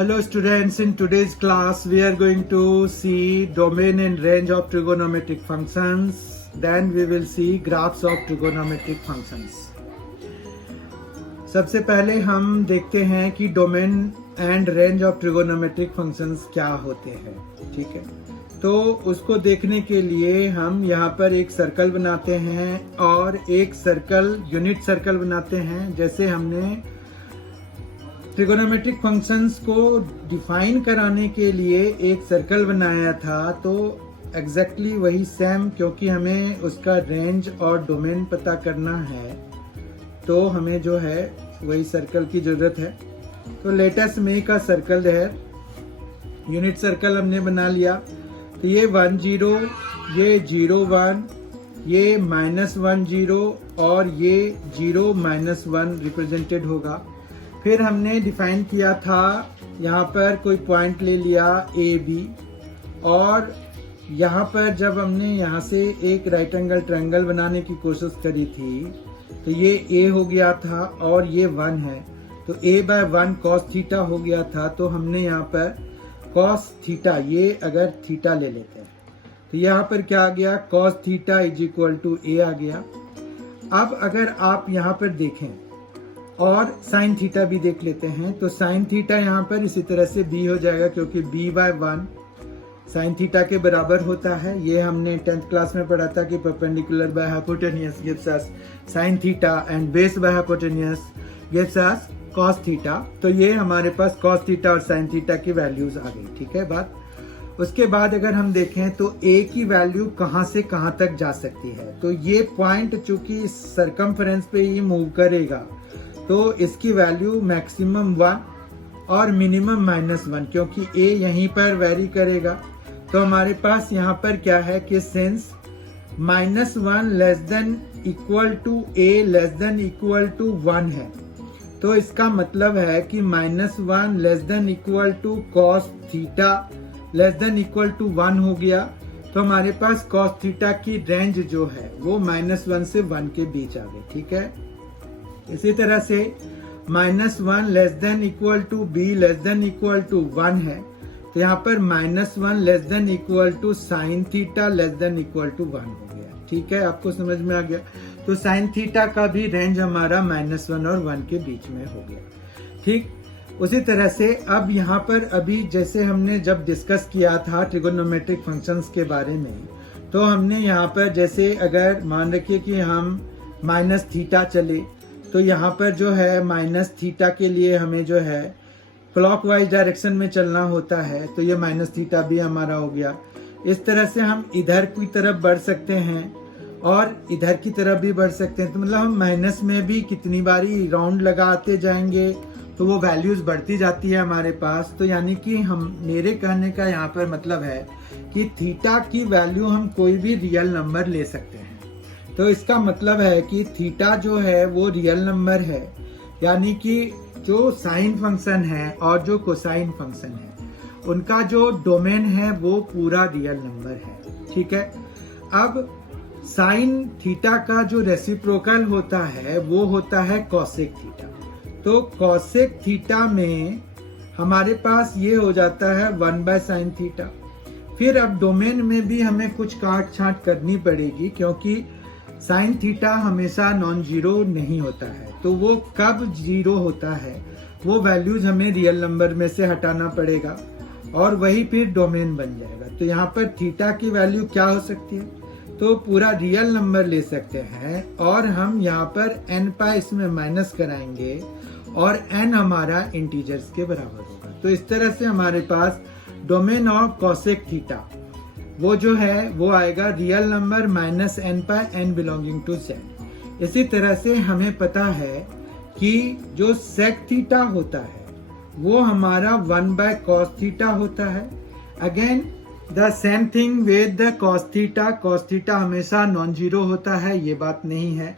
Hello students, in today's class we are going to see domain and range of trigonometric functions. Then we will see graphs of trigonometric functions. सबसे पहले हम देखते हैं कि domain and range of trigonometric functions क्या होते हैं। ठीक है, तो उसको देखने के लिए हम यहाँ पर एक सर्कल बनाते हैं और एक सर्कल यूनिट सर्कल बनाते हैं। जैसे हमने ट्रिगोनोमेट्रिक फंक्शंस को डिफाइन कराने के लिए एक सर्कल बनाया था, तो एग्जैक्टली वही सेम, क्योंकि हमें उसका रेंज और डोमेन पता करना है तो हमें जो है वही सर्कल की जरूरत है। तो लेटेस्ट मेक अ सर्कल है, यूनिट सर्कल हमने बना लिया। तो ये 1 0, ये 0 1, ये -1 0 और ये 0 -1 रिप्रेजेंटेड होगा। फिर हमने डिफाइन किया था, यहाँ पर कोई पॉइंट ले लिया ए बी, और यहाँ पर जब हमने यहाँ से एक राइट एंगल ट्रायंगल बनाने की कोशिश करी थी तो ये ए हो गया था और ये 1 है, तो a/1 cos थीटा हो गया था। तो हमने यहाँ पर cos थीटा, ये अगर थीटा ले लेते हैं तो यहाँ पर क्या आ गया, cos थीटा = a आ गया। अब अगर आप यहाँ पर देखें और साइन थीटा भी देख लेते हैं, तो साइन थीटा यहाँ पर इसी तरह से b हो जाएगा, क्योंकि b/1 साइन थीटा के बराबर होता है। ये हमने 10th क्लास में पढ़ा था कि perpendicular by hypotenuse gives us sine theta and base by hypotenuse gives us cos theta. तो ये हमारे पास कॉस थीटा और साइन थीटा की वैल्यूज आ गई। ठीक है बात। उसके बाद अगर हम देखें तो a की वैल्यू कहाँ से कहाँ तक जा सकती है, तो ये पॉइंट चूंकि सरकमफ्रेंस पे ही मूव करेगा तो इसकी वैल्यू मैक्सिमम 1 और मिनिमम -1, क्योंकि a यहीं पर वेरी करेगा। तो हमारे पास यहाँ पर क्या है कि since -1 less than equal to a less than equal to 1 है, तो इसका मतलब है कि -1 less than equal to cos theta less than equal to 1 हो गया। तो हमारे पास cos थीटा की रेंज जो है वो -1 से 1 के बीच आ गई। ठीक है, इसी तरह से -1 less than equal to b less than equal to 1 है, तो यहाँ पर -1 less than equal to sine theta less than equal to 1 हो गया। ठीक है, आपको समझ में आ गया। तो साइन थीटा का भी रेंज हमारा -1 और 1 के बीच में हो गया। ठीक, उसी तरह से अब यहाँ पर अभी जैसे हमने जब डिस्कस किया था ट्रिगोनोमेट्रिक फंक्शंस के बारे में, तो हमने यहाँ पर जैसे अगर मान रखिए कि हम -थीटा चले, तो यहाँ पर जो है -थीटा के लिए हमें जो है क्लॉकवाइज डायरेक्शन में चलना होता है, तो ये -थीटा भी हमारा हो गया। इस तरह से हम इधर की तरफ बढ़ सकते हैं और इधर की तरफ भी बढ़ सकते हैं। तो मतलब हम माइनस में भी कितनी बारी राउंड लगाते जाएंगे तो वो वैल्यूज बढ़ती जाती है हमारे पास। तो यानी कि हम, मेरे कहने का यहाँ पर मतलब है कि थीटा की वैल्यू हम कोई भी रियल नंबर ले सकते हैं। तो इसका मतलब है कि थीटा जो है वो रियल नंबर है, यानी कि जो साइन फंक्शन है और जो कोसाइन फंक्शन है उनका जो डोमेन है वो पूरा रियल नंबर है। ठीक है, अब साइन थीटा का जो रेसिप्रोकल होता है वो होता है कॉसेक थीटा। तो कॉसेक थीटा में हमारे पास ये हो जाता है 1/sin थीटा। फिर अब डोमेन में भी हमें कुछ काट छांट करनी पड़ेगी, क्योंकि साइन थीटा हमेशा नॉन जीरो नहीं होता है। तो वो कब जीरो होता है वो वैल्यूज हमें रियल नंबर में से हटाना पड़ेगा और वही फिर डोमेन बन जाएगा। तो यहाँ पर थीटा की वैल्यू क्या हो सकती है, तो पूरा रियल नंबर ले सकते हैं और हम यहाँ पर n इसमें माइनस कराएंगे और n हमारा इंटीजर्स के बराबर होगा। तो इस तरह से हमारे पास डोमेन ऑफ कॉसेक थीटा वो जो है वो आएगा real number -n belonging to sec. इसी तरह से हमें पता है कि जो सेक थीटा होता है वो हमारा 1/cos थीटा होता है। Again the same thing with the cos theta. cos theta हमेशा नॉन जीरो होता है, ये बात नहीं है।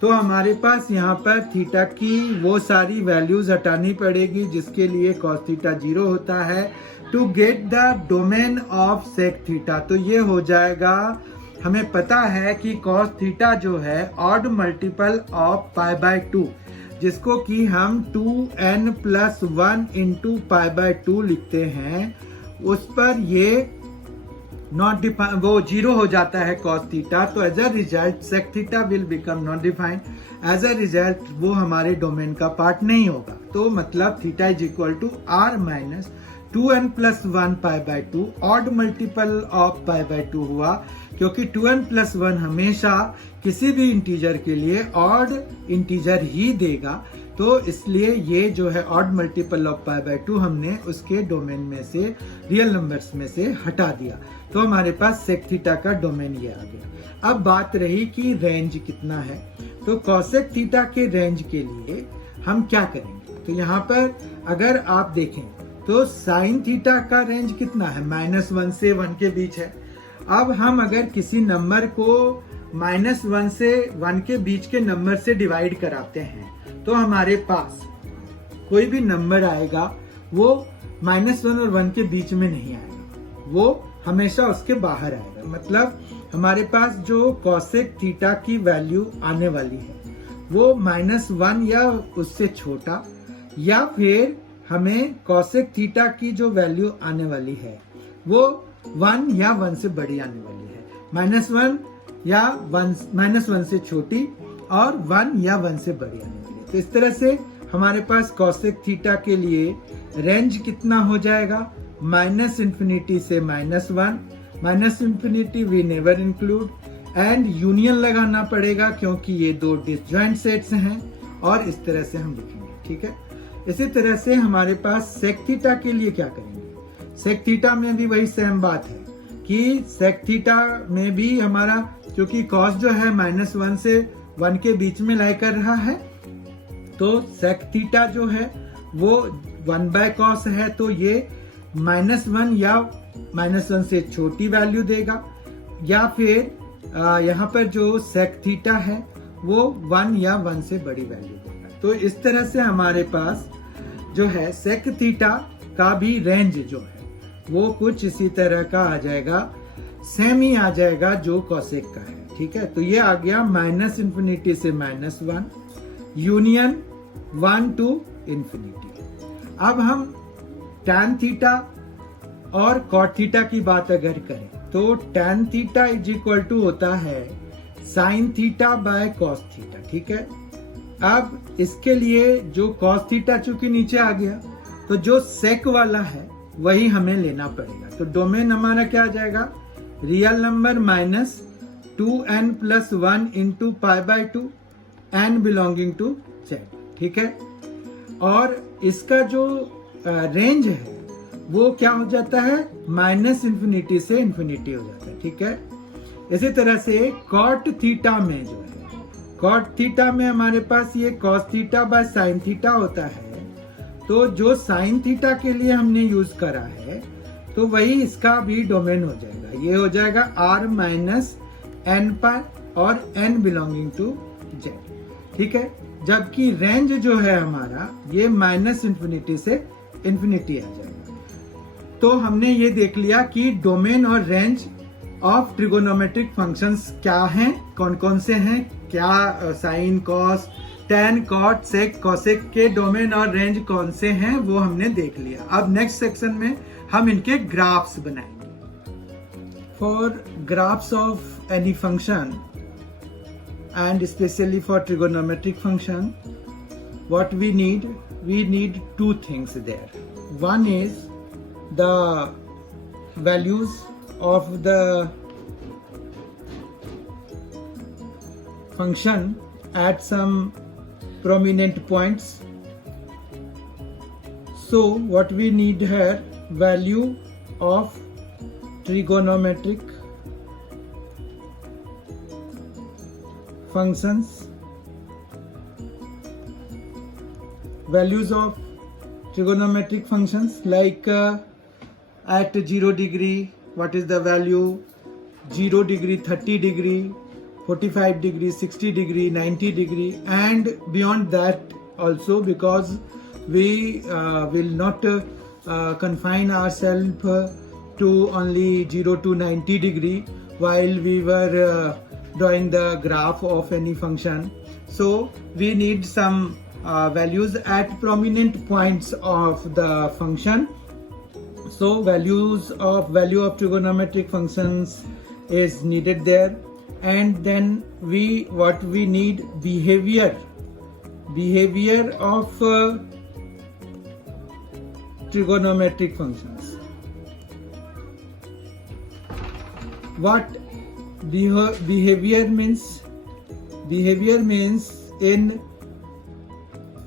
तो हमारे पास यहाँ पर थीटा की वो सारी वैल्यूज हटानी पड़ेगी जिसके लिए cos थीटा 0 होता है to get the domain of sec theta. तो ये हो जाएगा, हमें पता है कि cos थीटा जो है ऑड मल्टीपल ऑफ π/2 जिसको कि हम 2n+1 इंटू π/2 लिखते हैं, उस पर ये नॉट डिफाइन, वो 0 हो जाता है cos थीटा। तो as a result sec theta will become not defined. As a result वो हमारे डोमेन का पार्ट नहीं होगा। तो मतलब theta is equal to r minus 2n+1 π/2, odd multiple of π/2 हुआ, क्योंकि 2n+1 हमेशा किसी भी इंटीजर के लिए ऑड इंटीजर ही देगा। तो इसलिए ये जो है ऑड मल्टीपल ऑफ π/2 हमने उसके डोमेन में से, रियल नंबर्स में से हटा दिया। तो हमारे पास sec थीटा का डोमेन ये आ गया। अब बात रही कि रेंज कितना है। तो cosec थीटा के रेंज के लिए हम क्या करेंगे? तो यहाँ पर अगर आप देखें तो साइन थीटा का रेंज कितना है? -1 से 1 के बीच है। अब हम अगर किसी नंबर को -1 से 1 के बीच के नंबर से डिवाइड कराते हैं तो हमारे पास कोई भी नंबर आएगा वो -1 और 1 के बीच में नहीं आएगा, वो हमेशा उसके बाहर आएगा। मतलब हमारे पास जो cosec थीटा की वैल्यू आने वाली है वो -1 या उससे छोटा, या फिर हमें cosec थीटा की जो वैल्यू आने वाली है वो 1 या 1 से बड़ी आने वाली है। -1 या -1 से छोटी और 1 या 1 से बड़ी आने वाली है। तो इस तरह से हमारे पास cosec थीटा के लिए रेंज कितना हो जाएगा? -∞ से -1, -∞ we never include, and union लगाना पड़ेगा क्योंकि ये दो डिसजॉइंट सेट्स हैं, और इस तरह से हम लिखेंगे। ठीक है, इसी तरह से हमारे पास sec थीटा के लिए क्या करेंगे? sec थीटा में भी वही सेम बात है कि sec थीटा में भी हमारा, क्योंकि cos जो है -1 से 1 के बीच में लाई कर रहा है, तो sec थीटा जो है वो 1/cos है, तो ये -1 या -1 से छोटी वैल्यू देगा, या फिर यहाँ पर जो sec थीटा है वो 1 या 1 से बड़ी वैल्यू देगा। तो इस तरह से हमारे पास जो है sec थीटा का भी रेंज जो है वो कुछ इसी तरह का आ जाएगा, सेम ही आ जाएगा जो cosec का है। ठीक है, तो ये आ गया -∞ से -1, यूनियन 1 to ∞। अब हम tan थीटा और cot थीटा की बात अगर करें तो tan theta is equal to होता है sin theta by cos theta. ठीक है, अब इसके लिए जो cos थीटा चूंकि नीचे आ गया, तो जो sec वाला है वही हमें लेना पड़ेगा। तो डोमेन हमारा क्या आ जाएगा? Real number -2n+1 into π/2, n belonging to z। ठीक है, और इसका जो रेंज है वो क्या हो जाता है? -∞ से ∞ हो जाता है। ठीक है, इसी तरह से cot थीटा में जो है, cot थीटा में हमारे पास ये cos theta by sin theta होता है। तो जो sin थीटा के लिए हमने यूज करा है तो वही इसका भी डोमेन हो जाएगा। ये हो जाएगा r माइनस n⁻, और n बिलोंगिंग टू z। ठीक है, जबकि रेंज जो है हमारा ये -∞ से ∞ आ जाएगा। तो हमने ये देख लिया कि डोमेन और रेंज ऑफ ट्रिगोनोमेट्रिक फंक्शंस क्या हैं, कौन कौन से हैं, क्या sine, cos, tan, cot, sec, cosec के डोमेन और रेंज कौन से हैं वो हमने देख लिया। अब नेक्स्ट सेक्शन में हम इनके ग्राफ्स बनाएंगे। For graphs of any function and specially for trigonometric function, what we need two things there. One is the values of the function at some prominent points. So what we need here, value of trigonometric functions, values of trigonometric functions like at 0 degree what is the value, 0 degree, 30 degree, 45 degree, 60 degree, 90 degree, and beyond that also, because we will not confine ourselves to only 0 to 90 degree while we were drawing the graph of any function. So we need some values at prominent points of the function. So value of trigonometric functions is needed there, and then what we need behavior of trigonometric functions. What behavior means? Behavior means in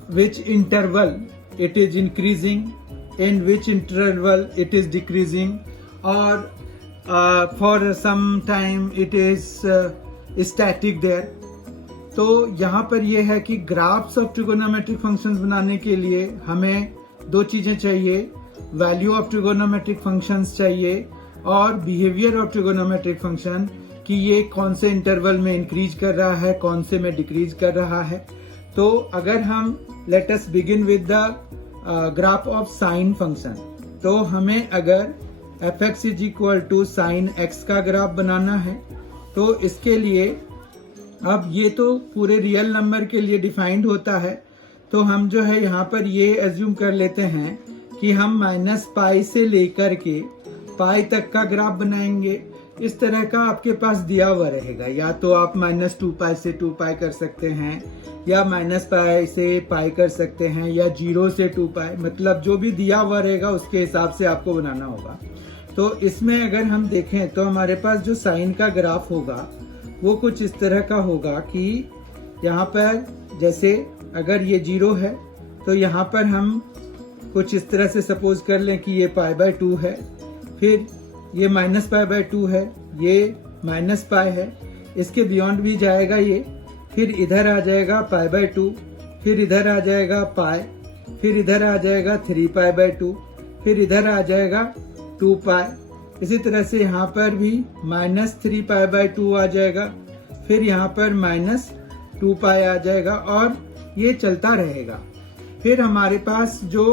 which interval it is increasing, in which interval it is decreasing, or for some time it is static there. तो यहाँ पर ये है कि graphs of trigonometric functions बनाने के लिए हमें दो चीजें चाहिए, वैल्यू ऑफ ट्रिगोनोमेट्रिक फंक्शंस चाहिए और बिहेवियर ऑफ ट्रिगोनोमेट्रिक फंक्शन, कि ये कौन से इंटरवल में इंक्रीज कर रहा है, कौन से में डिक्रीज कर रहा है. तो अगर हम let us begin with the graph of sine function, तो हमें अगर f(x) is equal to sine x का ग्राफ बनाना है, तो इसके लिए अब ये तो पूरे रियल नंबर के लिए डिफाइंड होता है, तो हम जो है यहाँ पर ये एज्यूम कर लेते हैं कि हम -π से लेकर के पाई तक का ग्राफ बनाएंगे. इस तरह का आपके पास दिया हुआ रहेगा, या तो आप -2π से 2π कर सकते हैं, या -π से π कर सकते हैं, या 0 से 2π, मतलब जो भी दिया हुआ रहेगा उसके हिसाब से आपको बनाना होगा. तो इसमें अगर हम देखें तो हमारे पास जो साइन का ग्राफ होगा वो कुछ इस तरह का होगा कि यहाँ पर जैसे अगर ये 0 है तो यहाँ पर हम कुछ इस तरह से सपोज कर लें कि ये π/2 है, फिर ये -π/2 है, ये -π है, इसके बियॉन्ड भी जाएगा ये, फिर इधर आ जाएगा π/2, फिर इधर आ जाएगा π, फिर इधर आ जाएगा 3π/2, फिर इधर आ जाएगा 2π. इसी तरह से यहाँ पर भी -3π/2 आ जाएगा, फिर यहाँ पर -2π आ जाएगा, और ये चलता रहेगा. फिर हमारे पास जो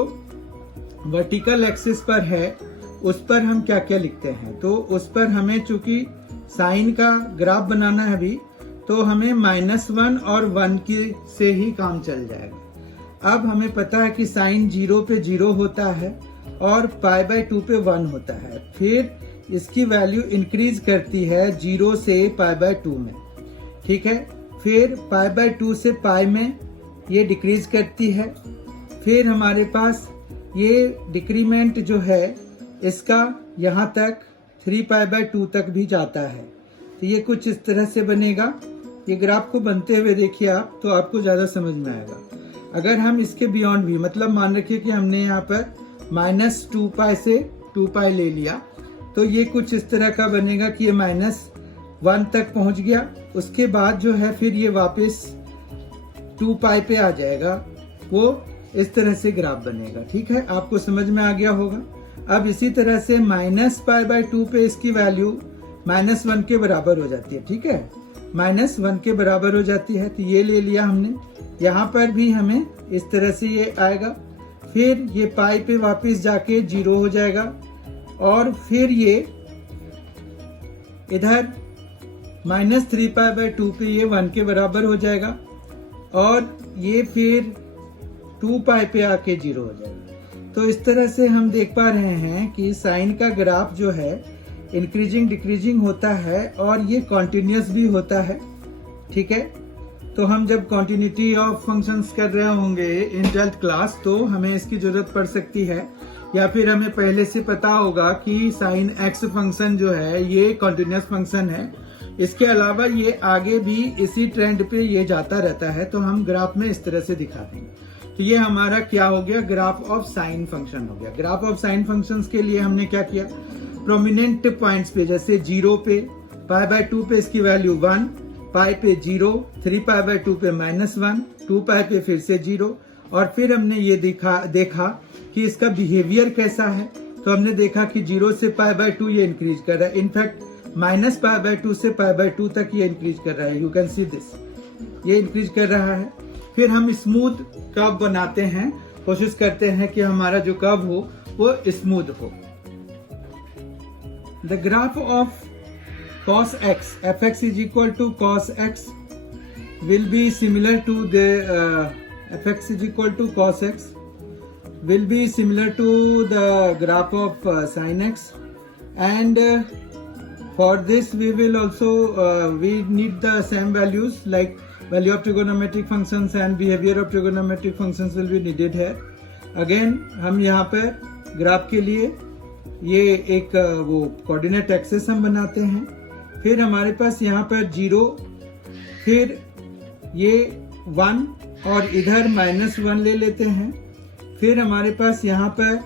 वर्टिकल एक्सिस पर है उस पर हम क्या क्या लिखते हैं, तो उस पर हमें चूंकि साइन का ग्राफ बनाना है अभी, तो हमें -1 और 1 की से ही काम चल जाएगा. अब हमें पता है कि साइन 0 पे 0 होता है और π/2 पे 1 होता है, फिर इसकी वैल्यू इंक्रीज करती है 0 से π/2 में, ठीक है. फिर π/2 से π में ये डिक्रीज करती है, फिर हमारे पास ये डिक्रीमेंट जो है इसका यहाँ तक 3π/2 तक भी जाता है. तो ये कुछ इस तरह से बनेगा. ये ग्राफ को बनते हुए देखिए आप, तो आपको ज्यादा समझ में आएगा. अगर हम इसके बियॉन्ड भी, मतलब मान रखिए कि हमने यहाँ पर -2π से 2π ले लिया, तो ये कुछ इस तरह का बनेगा कि ये -1 तक पहुंच गया. उसके बाद जो है फिर ये वापस 2π पे आ जाएगा, वो इस तरह से ग्राफ बनेगा. ठीक है, आपको समझ में आ गया होगा. अब इसी तरह से -π/2 पे इसकी वैल्यू -1 के बराबर हो जाती है. ठीक है, -1 के बराबर हो जाती है, तो ये ले लिया हमने. यहाँ पर भी हमें इस तरह से ये आएगा, फिर ये पाई पे वापस जाके 0 हो जाएगा, और फिर ये इधर -3π/2 पे ये 1 के बराबर हो जाएगा, और ये फिर 2π पे आके 0 हो जाएगा. तो इस तरह से हम देख पा रहे हैं कि साइन का ग्राफ जो है इंक्रीजिंग डिक्रीजिंग होता है, और ये कॉन्टिन्यूस भी होता है. ठीक है, तो हम जब कॉन्टिन्यूटी ऑफ फंक्शंस कर रहे होंगे इन 12th क्लास, तो हमें इसकी जरूरत पड़ सकती है, या फिर हमें पहले से पता होगा कि साइन x फंक्शन जो है ये कॉन्टिन्यूस फंक्शन है. इसके अलावा ये आगे भी इसी ट्रेंड पे ये जाता रहता है, तो हम ग्राफ में इस तरह से दिखा देंगे. तो ये हमारा क्या हो गया, ग्राफ ऑफ साइन फंक्शन हो गया. ग्राफ ऑफ साइन फंक्शंस के लिए हमने क्या किया, प्रोमिनेंट पॉइंट्स पे, जैसे 0 पे, π/2 पे इसकी वैल्यू 1, π पे 0, 3π/2 पे -1, 2π पे फिर से 0, और फिर हमने ये देखा कि इसका बिहेवियर कैसा है. तो हमने देखा कि 0 से π/2 ये इंक्रीज कर रहा है, इनफैक्ट -π/2 से π/2 तक ये इंक्रीज कर रहा है. यू कैन सी दिस, ये इंक्रीज कर रहा है. फिर हम स्मूथ कर्व बनाते हैं, कोशिश करते हैं कि हमारा जो कर्व हो वो स्मूथ हो. The graph of cos x, fx is equal to cos x will be similar to the fx is equal to cos x will be similar to the graph of sin x, and for this we will also we need the same values like value of trigonometric functions and behavior of trigonometric functions will be needed here. Again हम यहाँ पर graph के लिए ये एक वो coordinate axes हम बनाते हैं, फिर हमारे पास यहाँ पर 0, फिर ये 1 और इधर -1 ले लेते हैं, फिर हमारे पास यहाँ पर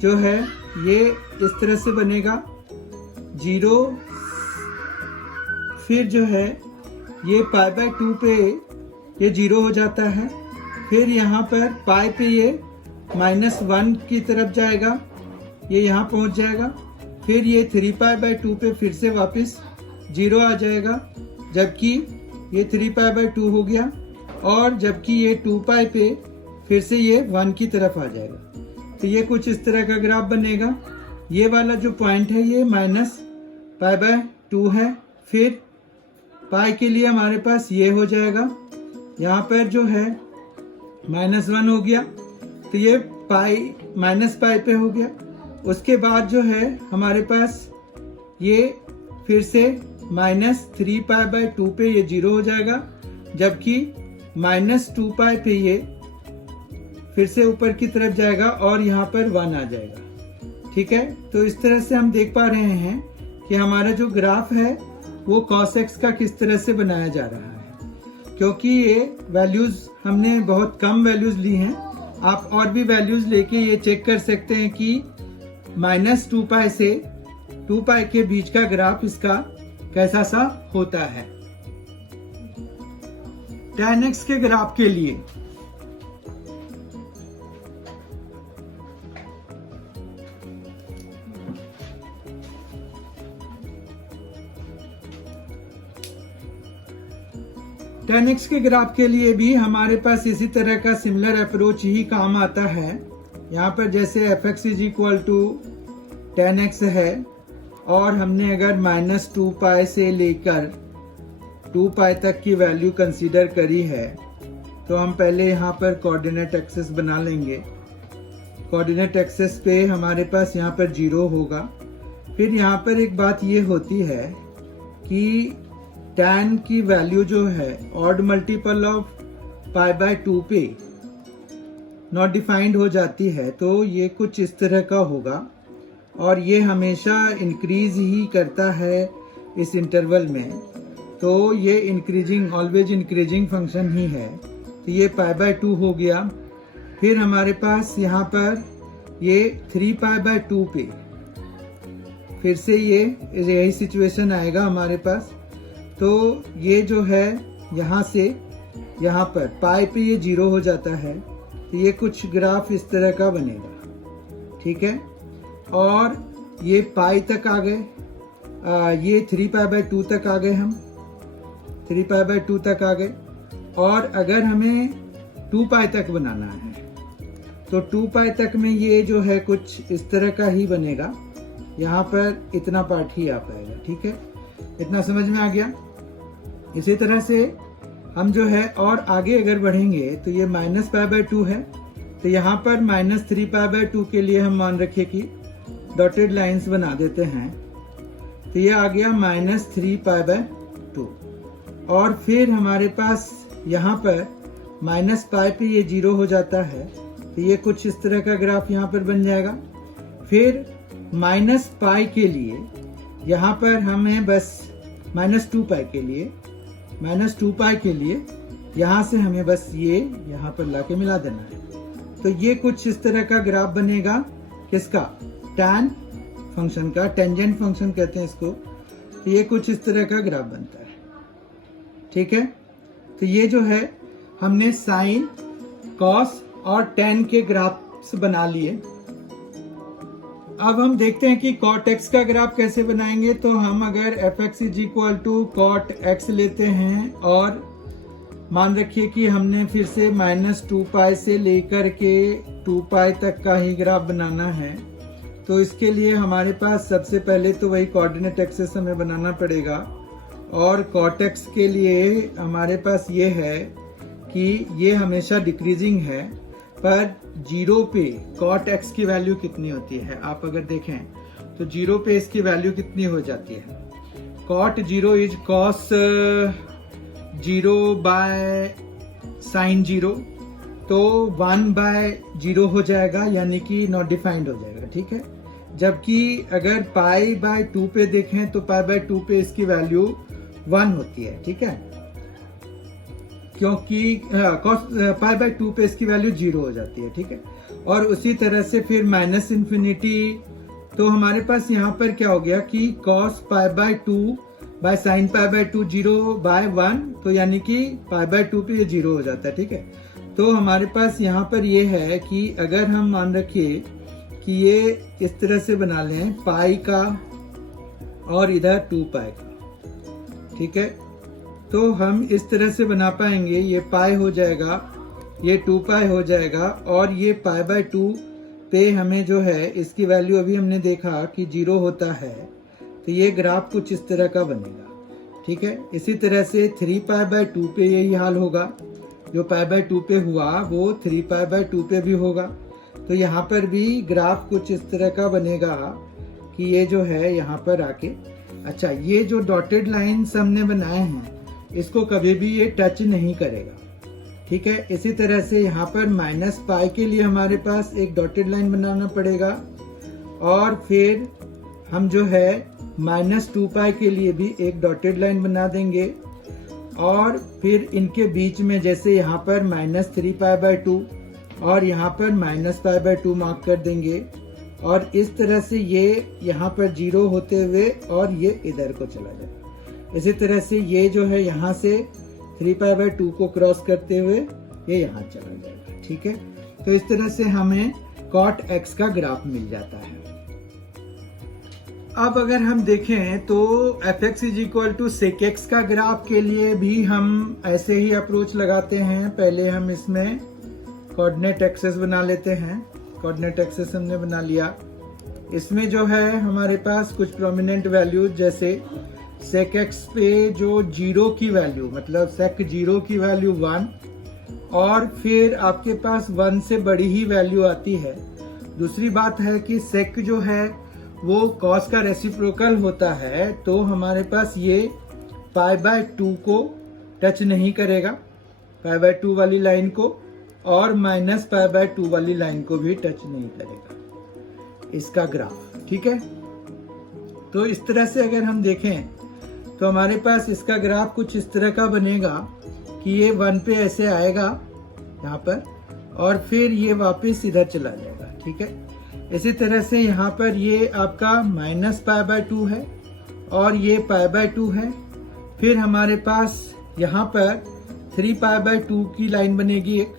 जो है ये इस तरह से बनेगा 0, फिर जो है ये π/2 पे ये 0 हो जाता है, फिर यहाँ पर पाई पे ये -1 की तरफ जाएगा, ये यहाँ पहुंच जाएगा, फिर ये 3π/2 पे फिर से वापस 0 आ जाएगा, जबकि ये 3π/2 हो गया, और जबकि ये 2π पे फिर से ये 1 की तरफ आ जाएगा। तो ये कुछ इस तरह का ग्राफ बनेगा। ये वाला जो पॉइंट है ये -π/2 है, फिर पाई के लिए हमारे पास ये हो जाएगा, यहाँ पर जो है -1 हो गया, तो ये पाई -π पे हो गया। उसके बाद जो है हमारे पास ये फिर से -3π/2 पे ये 0 हो जाएगा, जबकि -2π पे ये फिर से ऊपर की तरफ जाएगा और यहाँ पर 1 आ जाएगा। ठीक है, तो इस तरह से हम देख पा रहे हैं कि हमारा जो ग्राफ है वो cos x का किस तरह से बनाया जा रहा है, क्योंकि ये वैल्यूज हमने बहुत कम वैल्यूज ली हैं। आप और भी वैल्यूज लेके ये चेक कर सकते हैं कि -2π से 2π के बीच का ग्राफ इसका कैसा सा होता है। tan x के ग्राफ के लिए tan x के ग्राफ के लिए भी हमारे पास इसी तरह का सिमिलर अप्रोच ही काम आता है। यहाँ पर जैसे fx is equal to tan x है, और हमने अगर -2π से लेकर 2π तक की वैल्यू कंसीडर करी है, तो हम पहले यहाँ पर कोऑर्डिनेट एक्सेस बना लेंगे। कोऑर्डिनेट एक्सेस पे हमारे पास यहाँ पर 0 होगा। फिर यहाँ पर एक बात ये होती है कि tan की वैल्यू जो है ऑड मल्टीपल ऑफ π/2 पे नॉट डिफाइंड हो जाती है, तो ये कुछ इस तरह का होगा, और ये हमेशा इंक्रीज ही करता है इस इंटरवल में, तो ये इंक्रीजिंग ऑलवेज इंक्रीजिंग फंक्शन ही है। तो ये π/2 हो गया। फिर हमारे पास यहाँ पर ये 3π/2 पे फिर से ये यही सिचुएशन आएगा हमारे पास। तो ये जो है यहाँ से यहाँ पर पाई पे ये 0 हो जाता है, तो ये कुछ ग्राफ इस तरह का बनेगा। ठीक है, और ये पाई तक आ गए, ये 3π/2 तक आ गए, हम 3π/2 तक आ गए, और अगर हमें 2π तक बनाना है तो 2π तक में ये जो है कुछ इस तरह का ही बनेगा। यहाँ पर इतना पार्ट ही आ पाएगा। ठीक है, इतना समझ में आ गया। इसी तरह से हम जो है और आगे अगर बढ़ेंगे तो ये -π/2 है, तो यहाँ पर -3π/2 के लिए हम मान रखें कि डॉटेड लाइंस बना देते हैं, तो ये आ गया -3π/2, और फिर हमारे पास यहाँ पर -π पे ये 0 हो जाता है, तो ये कुछ इस तरह का ग्राफ यहाँ पर बन जाएगा। फिर -π के लिए यहाँ पर हमें बस -2π के लिए यहाँ से हमें बस ये यहाँ पर लाके मिला देना है। तो ये कुछ इस तरह का ग्राफ बनेगा, किसका, tan फंक्शन का, टेंजेंट फंक्शन कहते हैं इसको। तो ये कुछ इस तरह का ग्राफ बनता है। ठीक है, तो ये जो है हमने साइन, कॉस और tan के ग्राफ्स बना लिए। अब हम देखते हैं कि cot x का ग्राफ कैसे बनाएंगे। तो हम अगर fx is equal to cot x लेते हैं, और मान रखिए कि हमने फिर से -2π से लेकर के 2π तक का ही ग्राफ बनाना है, तो इसके लिए हमारे पास सबसे पहले तो वही कोऑर्डिनेट एक्सेस हमें बनाना पड़ेगा। और cot x के लिए हमारे पास ये है कि ये हमेशा डिक्रीजिंग है, पर जीरो पे कॉट एक्स की वैल्यू कितनी होती है आप अगर देखें तो जीरो पे इसकी वैल्यू कितनी हो जाती है। Cot zero is cos zero by sine zero, तो 1/0 हो जाएगा, यानी कि नॉट डिफाइंड हो जाएगा, ठीक है। जबकि अगर पाई बाय 2 पे देखें तो पाई बाय 2 पे इसकी वैल्यू 1 होती है, ठीक है, क्योंकि पाई बाय 2 पे इसकी वैल्यू 0 हो जाती है, ठीक है। और उसी तरह से फिर माइनस इन्फिनिटी, तो हमारे पास यहाँ पर क्या हो गया कि cos pi by 2 by sine pi by 2 0/1, तो यानी कि पाई बाय 2 पे ये 0 हो जाता है, ठीक है। तो हमारे पास यहाँ पर ये है कि अगर हम मान रखिए कि ये इस तरह से बना लें पाई का और इधर 2 पाई का, ठीक है, तो हम इस तरह से बना पाएंगे, ये पाई हो जाएगा, ये 2 पाई हो जाएगा, और ये पाई बाय 2 पे हमें जो है इसकी वैल्यू अभी हमने देखा कि 0 होता है, तो ये ग्राफ कुछ इस तरह का बनेगा, ठीक है। इसी तरह से 3 पाई बाय 2 पे यही हाल होगा, जो पाई बाय 2 पे हुआ वो 3 पाई बाय 2 पे भी होगा, तो यहाँ पर भी ग्राफ कुछ इस तरह का बनेगा कि ये जो है यहाँ पर आके, अच्छा ये जो डॉटेड लाइन्स हमने बनाए हैं इसको कभी भी ये टच नहीं करेगा, ठीक है। इसी तरह से यहाँ पर माइनस पाई के लिए हमारे पास एक डॉटेड लाइन बनाना पड़ेगा, और फिर हम जो है -2 पाई के लिए भी एक डॉटेड लाइन बना देंगे, और फिर इनके बीच में जैसे यहाँ पर -3 पाई बाय 2 और यहाँ पर -पाई बाय 2 मार्क कर देंगे, और इस तरह से ये यहाँ पर 0 होते हुए और ये इधर को चला जाए। इसी तरह से ये जो है यहाँ से 3 पाई बाय 2 को क्रॉस करते हुए ये यहाँ चला जाएगा, ठीक है। तो इस तरह से हमें कॉट एक्स का ग्राफ मिल जाता है। अब अगर हम देखें तो fx = sec x का ग्राफ के लिए भी हम ऐसे ही अप्रोच लगाते हैं। पहले हम इसमें कोऑर्डिनेट एक्सेस बना लेते हैं। कोऑर्डिनेट एक्सेस हमने बना लिया, इसमें जो है हमारे पास कुछ प्रोमिनेंट वैल्यूज, जैसे sec x पे जो 0 की वैल्यू, मतलब sec 0 की वैल्यू 1, और फिर आपके पास 1 से बड़ी ही वैल्यू आती है। दूसरी बात है कि sec जो है वो cos का रेसिप्रोकल होता है, तो हमारे पास ये पाई बाय 2 को टच नहीं करेगा, पाई बाय 2 वाली लाइन को, और -पाई बाय 2 वाली लाइन को भी टच नहीं करेगा इसका ग्राफ, ठीक है। तो इस तरह से अगर हम देखें तो हमारे पास इसका ग्राफ कुछ इस तरह का बनेगा कि ये 1 पे ऐसे आएगा यहाँ पर, और फिर ये वापस इधर चला जाएगा, ठीक है। इसी तरह से यहाँ पर ये आपका -पाई बाय 2 है और ये पाई बाय 2 है। फिर हमारे पास यहाँ पर 3 पाई बाय 2 की लाइन बनेगी, एक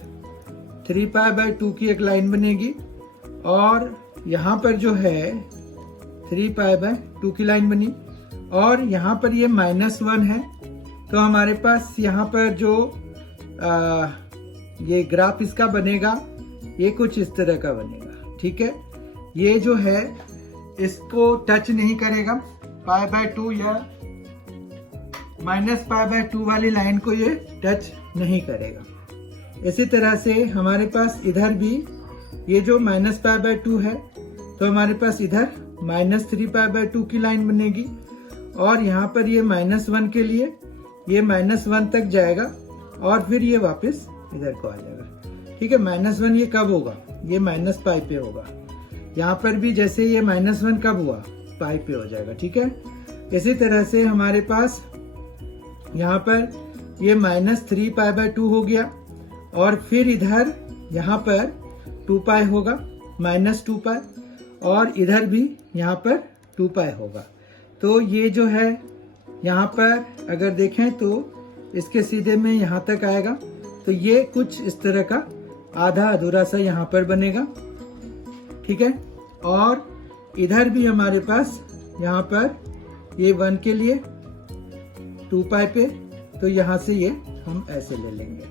3 पाई बाय 2 की एक लाइन बनेगी, और यहाँ पर जो है 3 पाई बाय 2 की लाइन बनी, और यहाँ पर ये -1 है, तो हमारे पास यहाँ पर जो ये ग्राफ इसका बनेगा ये कुछ इस तरह का बनेगा, ठीक है। ये जो है इसको टच नहीं करेगा, पाई बाय 2 या -पाई बाय 2 वाली लाइन को ये टच नहीं करेगा। इसी तरह से हमारे पास इधर भी ये जो -पाई बाय 2 है, तो हमारे पास इधर -3 पाई बाय 2 की लाइन बनेगी, और यहाँ पर ये -1 के लिए ये -1 तक जाएगा, और फिर ये वापस इधर को आ जाएगा, ठीक है। -1 ये कब होगा, ये -पाई पे होगा। यहाँ पर भी जैसे ये -1 कब हुआ, पाई पे हो जाएगा, ठीक है। इसी तरह से हमारे पास यहाँ पर ये -3 पाई बाय 2 हो गया, और फिर इधर यहाँ पर 2 पाई होगा, -2 पाई, और इधर भी यहाँ पर 2 पाई होगा। तो ये जो है यहाँ पर अगर देखें तो इसके सीधे में यहाँ तक आएगा, तो ये कुछ इस तरह का आधा अधूरा सा यहाँ पर बनेगा, ठीक है। और इधर भी हमारे पास यहाँ पर ये 1 के लिए 2 पाई पे, तो यहाँ से ये हम ऐसे ले लेंगे,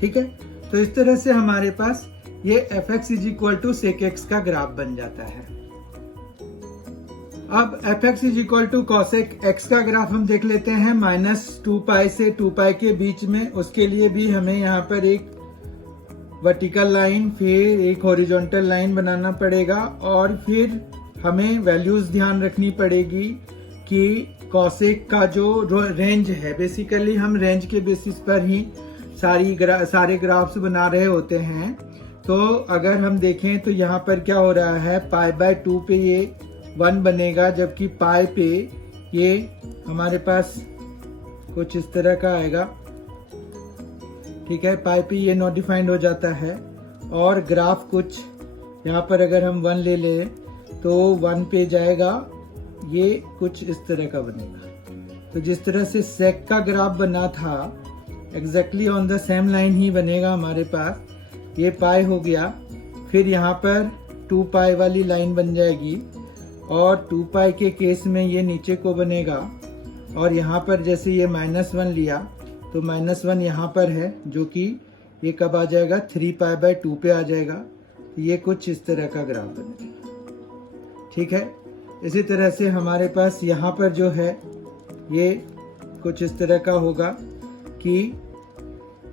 ठीक है। तो इस तरह से हमारे पास ये fx = sec x का ग्राफ बन जाता है। अब f x is equal to cosec x का ग्राफ हम देख लेते हैं -2π से 2π के बीच में। उसके लिए भी हमें यहाँ पर एक वर्टिकल लाइन फिर एक हॉरिजॉन्टल लाइन बनाना पड़ेगा और फिर हमें वैल्यूज ध्यान रखनी पड़ेगी कि कॉसेक का जो रेंज है, बेसिकली हम रेंज के बेसिस पर ही सारे ग्राफ्स बना रहे होते हैं। तो अगर हम देखें तो यहाँ पर क्या हो रहा है, π/2 पे ये 1 बनेगा, जबकि पाई पे ये हमारे पास कुछ इस तरह का आएगा। ठीक है, पाई पे ये नॉट डिफाइंड हो जाता है और ग्राफ कुछ यहाँ पर अगर हम 1 ले लें तो 1 पे जाएगा, ये कुछ इस तरह का बनेगा। तो जिस तरह से सेक का ग्राफ बना था exactly on the same line ही बनेगा हमारे पास। ये पाई हो गया, फिर यहाँ पर 2π वाली लाइन बन जाएगी और 2π के केस में ये नीचे को बनेगा और यहाँ पर जैसे ये -1 लिया तो -1 यहाँ पर है, जो कि ये कब आ जाएगा, 3π/2 पे आ जाएगा। तो ये कुछ इस तरह का ग्राफ बनेगा। ठीक है, इसी तरह से हमारे पास यहाँ पर जो है ये कुछ इस तरह का होगा कि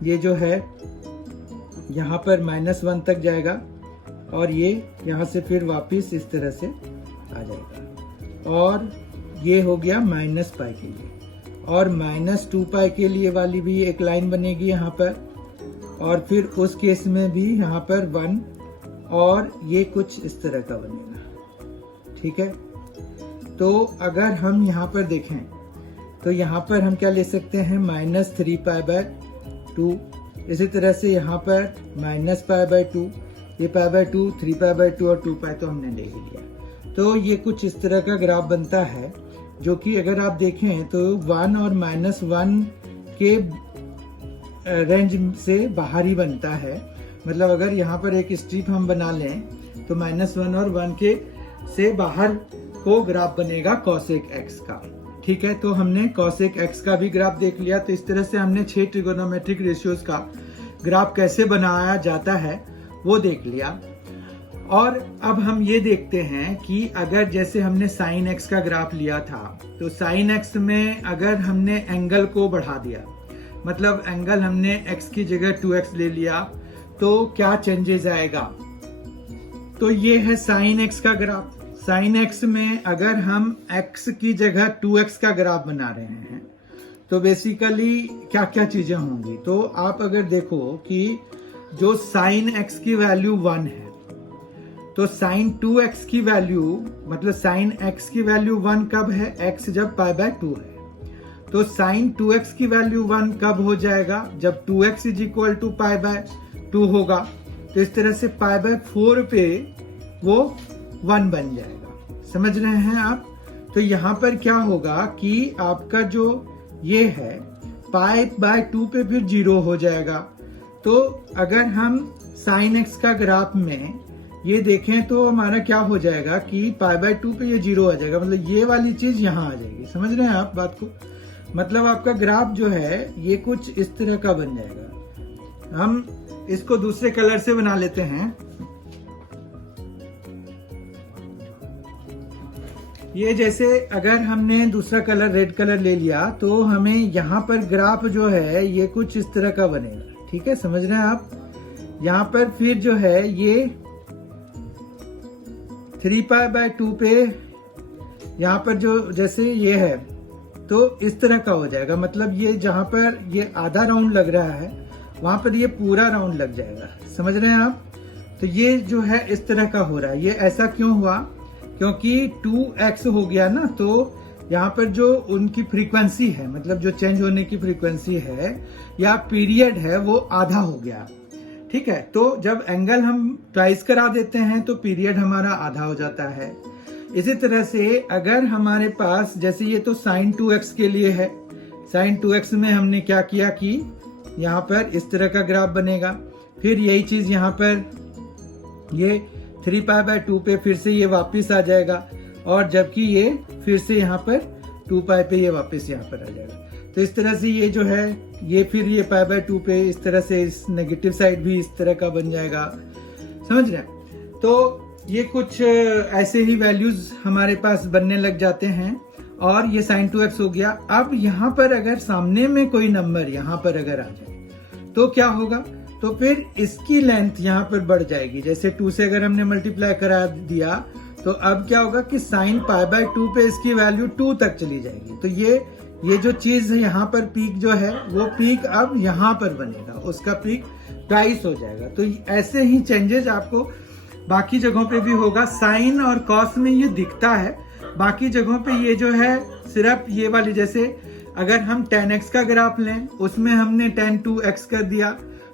ये जो है यहाँ पर -1 तक जाएगा और ये यहाँ से फिर वापस इस तरह से आ जाएगा और ये हो गया -π के लिए। और -2π के लिए वाली भी एक लाइन बनेगी यहाँ पर और फिर उस केस में भी यहाँ पर 1 और ये कुछ इस तरह का बनेगा। ठीक है, तो अगर हम यहाँ पर देखें तो यहाँ पर हम क्या ले सकते हैं, -3π/2। इसी तरह से यहाँ पर -π/2, ये π/2, 3π/2 और 2π तो हमने ले ही लिया। तो ये कुछ इस तरह का ग्राफ बनता है, जो कि अगर आप देखें तो 1 और -1 के रेंज से बाहर ही बनता है। मतलब अगर यहाँ पर एक स्ट्रिप हम बना लें तो -1 और 1 के से बाहर को ग्राफ बनेगा कॉसेक एक्स का। ठीक है, तो हमने कॉसेक एक्स का भी ग्राफ देख लिया। तो इस तरह से हमने 6 ट्रिगोनोमेट्रिक रेशियोज का ग्राफ कैसे बनाया जाता है वो देख लिया। और अब हम ये देखते हैं कि अगर जैसे हमने साइन एक्स का ग्राफ लिया था तो साइन एक्स में अगर हमने एंगल को बढ़ा दिया, मतलब एंगल हमने एक्स की जगह 2x ले लिया, तो क्या चेंजेस आएगा। तो ये है साइन एक्स का ग्राफ। साइन एक्स में अगर हम x की जगह 2x का ग्राफ बना रहे हैं तो बेसिकली क्या क्या चीजें होंगी। तो आप अगर देखो कि जो साइन x की वैल्यू 1 है तो साइन 2x की वैल्यू, मतलब साइन x की वैल्यू 1 कब है, x जब π/2 है। तो साइन 2x की वैल्यू 1 कब हो जाएगा, जब 2x इज इक्वल टू π/2 होगा। तो इस तरह से π/4 पे वो 1 बन जाएगा। समझ रहे हैं आप। तो यहाँ पर क्या होगा कि आपका जो ये है π/2 पे फिर 0 हो जाएगा। तो अगर हम साइन x का ग्राफ में ये देखें तो हमारा क्या हो जाएगा कि π/2 पे ये 0 आ जाएगा, मतलब ये वाली चीज यहाँ आ जाएगी। समझ रहे हैं आप बात को। मतलब आपका ग्राफ जो है ये कुछ इस तरह का बन जाएगा। हम इसको दूसरे कलर से बना लेते हैं। ये जैसे अगर हमने दूसरा कलर रेड कलर ले लिया तो हमें यहाँ पर ग्राफ जो है ये कुछ इस तरह का बनेगा। ठीक है, समझ रहे हैं आप। यहाँ पर फिर जो है ये 3π/2 पे यहाँ पर जो जैसे ये है तो इस तरह का हो जाएगा। मतलब ये जहाँ पर ये आधा राउंड लग रहा है वहां पर ये पूरा राउंड लग जाएगा। समझ रहे हैं आप। तो ये जो है इस तरह का हो रहा है। ये ऐसा क्यों हुआ, क्योंकि 2x हो गया ना, तो यहाँ पर जो उनकी फ्रीक्वेंसी है, मतलब जो चेंज होने की फ्रीक्वेंसी है या पीरियड है, वो आधा हो गया। ठीक है, तो जब एंगल हम ट्वाइस करा देते हैं तो पीरियड हमारा आधा हो जाता है। इसी तरह से अगर हमारे पास जैसे ये तो साइन 2x के लिए है, साइन 2x में हमने क्या किया कि यहाँ पर इस तरह का ग्राफ बनेगा। फिर यही चीज यहाँ पर ये 3π/2 पे फिर से ये वापस आ जाएगा और जबकि ये फिर से यहाँ पर 2π पे ये वापस यहाँ पर आ जाएगा। तो इस तरह से ये जो है ये फिर ये π/2 पे इस तरह से इस नेगेटिव साइड भी इस तरह का बन जाएगा। समझ रहे हैं। तो ये कुछ ऐसे ही वैल्यूज हमारे पास बनने लग जाते हैं और ये sin 2x हो गया। अब यहाँ पर अगर सामने में कोई नंबर यहाँ पर अगर आ जाए तो क्या होगा, तो फिर इसकी लेंथ यहाँ पर बढ़ जाएगी। जैसे 2 से अगर हमने मल्टीप्लाई करा दिया तो अब क्या होगा कि sin π/2 पे इसकी वैल्यू 2 तक चली जाएगी। तो ये जो चीज है यहाँ पर पीक जो है वो पीक अब यहाँ पर बनेगा, उसका पीक ट्वाइस हो जाएगा। तो ऐसे ही चेंजेस आपको बाकी जगहों पे भी होगा। साइन और कॉस में ये दिखता है, बाकी जगहों पे ये जो है सिर्फ ये वाली, जैसे अगर हम 10x का ग्राफ लें उसमें हमने tan 2x कर दिया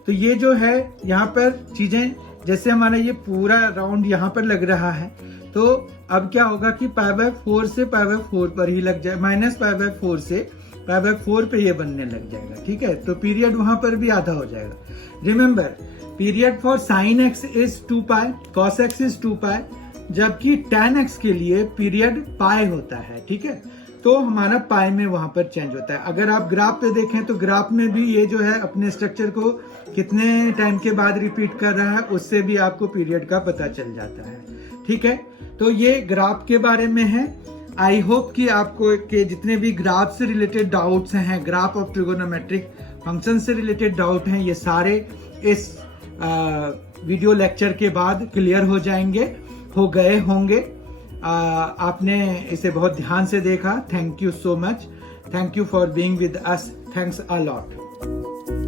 तो ये जो है यहाँ पर चीजें, जैसे हमारा ये पूरा राउंड यहाँ पर लग रहा है तो अब क्या होगा कि π/4 से π/4 पर ही लग जाए, -π/4 से π/4 पे ये बनने लग जाएगा। ठीक है, तो पीरियड वहां पर भी आधा हो जाएगा। Remember, period for sin x is 2π, cos x is 2π, जबकि tan x के लिए पीरियड पाई होता है। ठीक है, तो हमारा पाई में वहां पर चेंज होता है। अगर आप ग्राफ पे देखें तो ग्राफ में भी ये जो है अपने स्ट्रक्चर को कितने टाइम के बाद रिपीट कर रहा है उससे भी आपको पीरियड का पता चल जाता है। ठीक है, तो ये ग्राफ के बारे में है। आई होप कि आपको के जितने भी ग्राफ से रिलेटेड डाउट्स हैं, ग्राफ ऑफ ट्रिगोनोमेट्रिक फंक्शन से रिलेटेड डाउट हैं, ये सारे इस वीडियो लेक्चर के बाद क्लियर हो जाएंगे, हो गए होंगे। आपने इसे बहुत ध्यान से देखा। Thank you so much. Thank you for being with us. Thanks a lot.